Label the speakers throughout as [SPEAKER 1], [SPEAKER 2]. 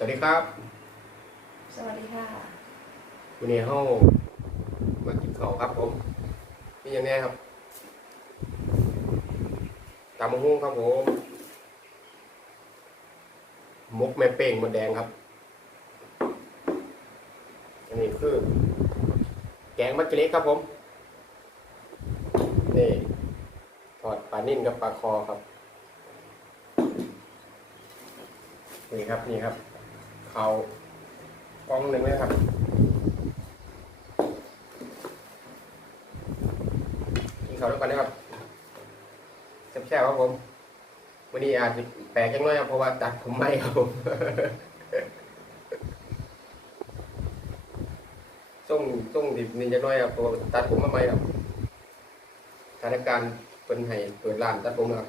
[SPEAKER 1] ครับ
[SPEAKER 2] สวัสดีค่ะ
[SPEAKER 1] วันนี้เฮามากินข้าวครับผมนี่ยังไงครับตำมะฮุ่งครับผมมกแม่เป้งมดแดงครับ อันนี้คือ แกงมักเกล็กครับผม นี่ทอดปลานิ่นกับปลาคอครับ นี่ครับ นี่ครับ เขากล้องหนึ่งนะครับกินข้าวด้วยกันนะครับแซ่บๆครับผมวันนี้อาจจะแปลกจังเลยครับเพราะว่าตัดผมไม่ครับผมส่งส่งดิบนินจะน้อยครับเพราะว่าตัดผมมาใหม่ครับสถานการณ์เป็นให้เปิดร้านตัดผมครับ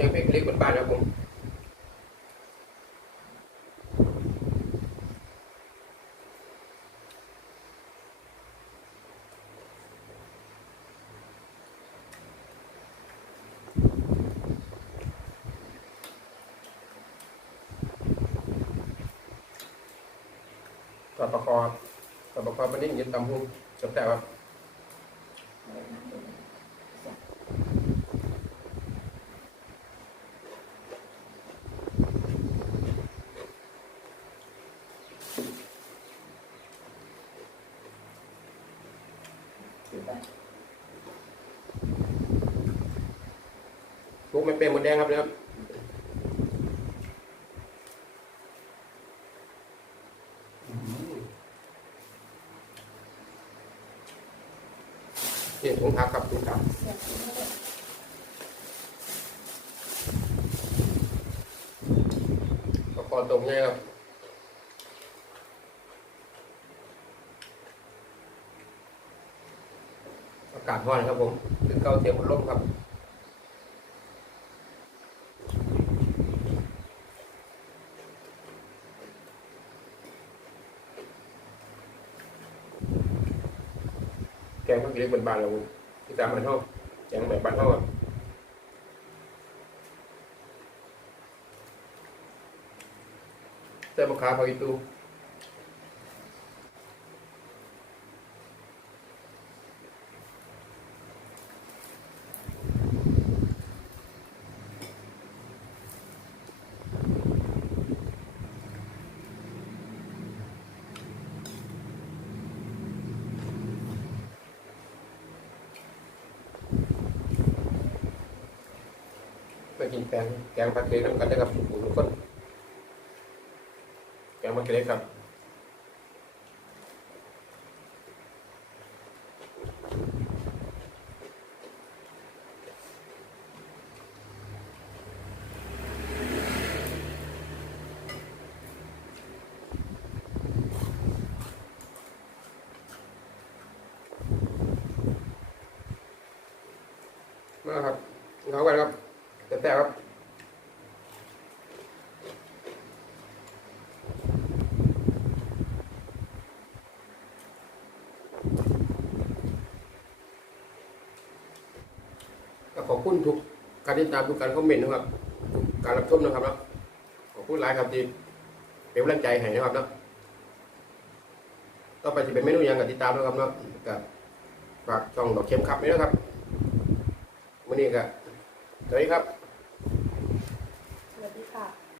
[SPEAKER 1] เพลงเพลงเล็กบนบ้านครับผมกับประคอบกับประคอบมันนิ่ยืนตำหุ้งจบแต่ว่า พวกไม่เป็นหมดแดงครับเนี่ยครับนี่ถุงพักครับถุงพั
[SPEAKER 2] บทิ้งไว้เลย
[SPEAKER 1] ประคอตรงนี้ครับ อากาศร้อนครับผมคือเกาเสียบลมครับแกงเมื่อกี้เป็นบานเราที่ตามมันเท่าแกงแบบบานเท่าอะใส่มะขามพออีตู กินแกงแกงผักเล็กน้ำกันได้ครับทุกคนแกงผักเล็กครับมาครับเขากันครับ แต่แต่ครับก็ขอบคุณทุกการติดตามทุกการคอมเมนต์นะครับทุกการรับชมนะครับนะขอบคุณหลายครับที่เป็นกำลังใจให้นะครับนะต่อไปจะเป็นเมนูยังกับติดตามนะครับเนาะกับฝากช่องดอกเข็มคับนี่นะครับวันนี้ก็สวัสดีครับ